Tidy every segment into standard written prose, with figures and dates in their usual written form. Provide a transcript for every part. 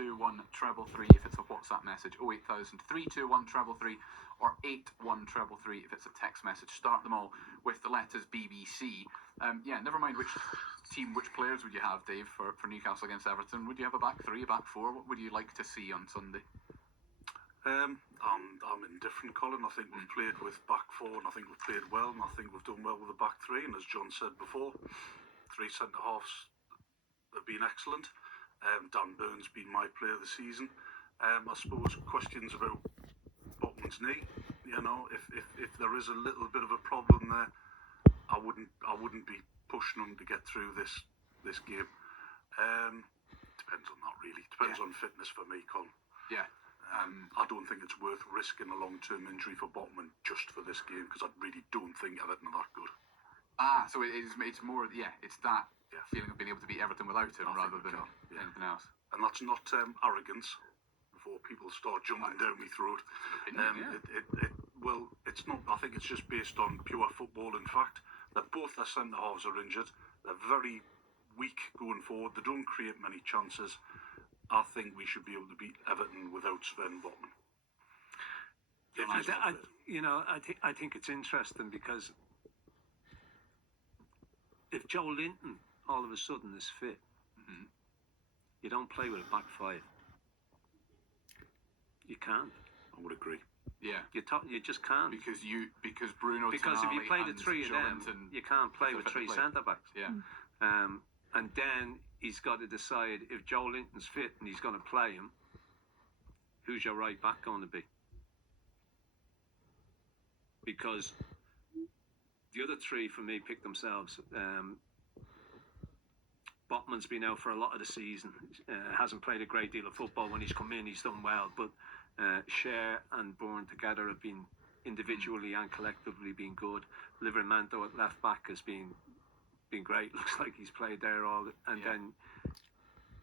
321 treble 3 if it's a WhatsApp message, 08000 321 treble 3, or 81333 if it's a text message. Start them all with the letters BBC. Never mind which team, which players would you have, Dave, for Newcastle against Everton? Would you have a back three, a back four? What would you like to see on Sunday? I'm indifferent, Colin. I think we've played with back four, and I think we've played well, and I think we've done well with the back three. And as John said before, three centre halves have been excellent. Dan Burns been my player of the season. I suppose questions about Botman's knee. You know, if there is a little bit of a problem there, I wouldn't be pushing him to get through this game. Depends on that, really. Depends on fitness for me, Colin. Yeah. I don't think it's worth risking a long-term injury for Botman just for this game, because I really don't think Everton are that good. So it's more, it's that feeling of being able to beat Everton without him rather than anything else. And that's not arrogance, before people start jumping down my throat. Well, it's not. I think it's just based on pure football. In fact, that both their centre halves are injured. They're very weak going forward. They don't create many chances. I think we should be able to beat Everton without Sven Botman. I think it's interesting because if Joe Linton all of a sudden is fit, you don't play with a back five. You can't. I would agree. Yeah, you just can't because Bruno. Because if you play the three of them, Linton, you can't play with three centre backs. Yeah. And then he's got to decide if Joe Linton's fit and he's going to play him, who's your right back going to be? Because the other three for me pick themselves. Botman's been out for a lot of the season. Hasn't played a great deal of football. When he's come in, he's done well. But Cher and Bourne together have been individually and collectively been good. Livramento at left back has been great. Looks like he's played there all. And then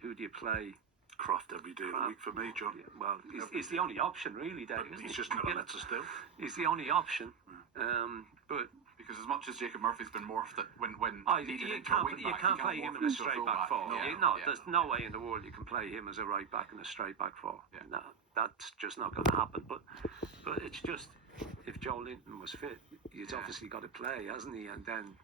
who do you play? Kraft every day of the week for me, John. Yeah, well, he's the only option, really, Dave. He's just never lets us do. He's the only option. But because as much as Jacob Murphy's been morphed when needed you into a wing back, you can't play him in a straight back four. No, there's no way in the world you can play him as a right back in a straight back four. Yeah. No, that's just not going to happen. But it's just, if Joe Linton was fit, he's obviously got to play, hasn't he? And then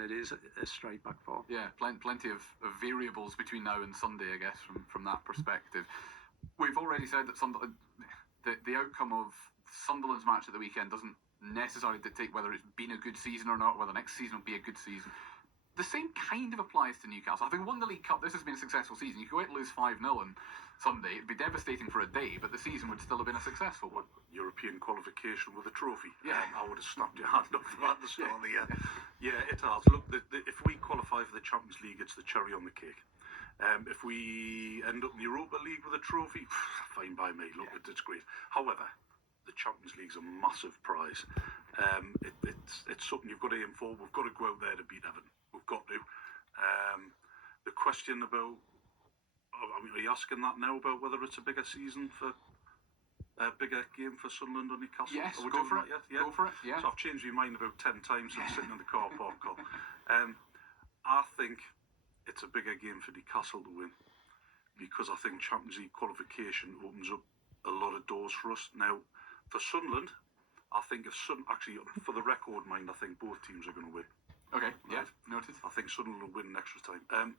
it is a straight back four. Yeah, plenty of variables between now and Sunday, I guess, from that perspective. We've already said that the outcome of Sunderland's match at the weekend doesn't necessarily dictate whether it's been a good season or not, whether next season will be a good season. The same kind of applies to Newcastle. Having won the League Cup, this has been a successful season. You could go out and lose 5-0 on Sunday. It'd be devastating for a day, but the season would still have been a successful one. European qualification with a trophy. Yeah. I would have snapped your hand off at the start of the year. Yeah, it has. Look, if we qualify for the Champions League, it's the cherry on the cake. If we end up in the Europa League with a trophy, fine by me. Look, it's great. However, the Champions League's a massive prize. It's something you've got to aim for. We've got to go out there to beat Everton. We've got to. The question about, are you asking that now about whether it's a bigger season for a bigger game for Sunderland or Newcastle? Yes, go for it. Yeah. Go for it. Yeah. So I've changed my mind about 10 times since sitting in the car park. I think it's a bigger game for Newcastle to win, because I think Champions League qualification opens up a lot of doors for us. Now, for Sunderland, I think actually, for the record, mind, I think both teams are going to win. Okay, yeah, noted. I think Sunderland will win in extra time.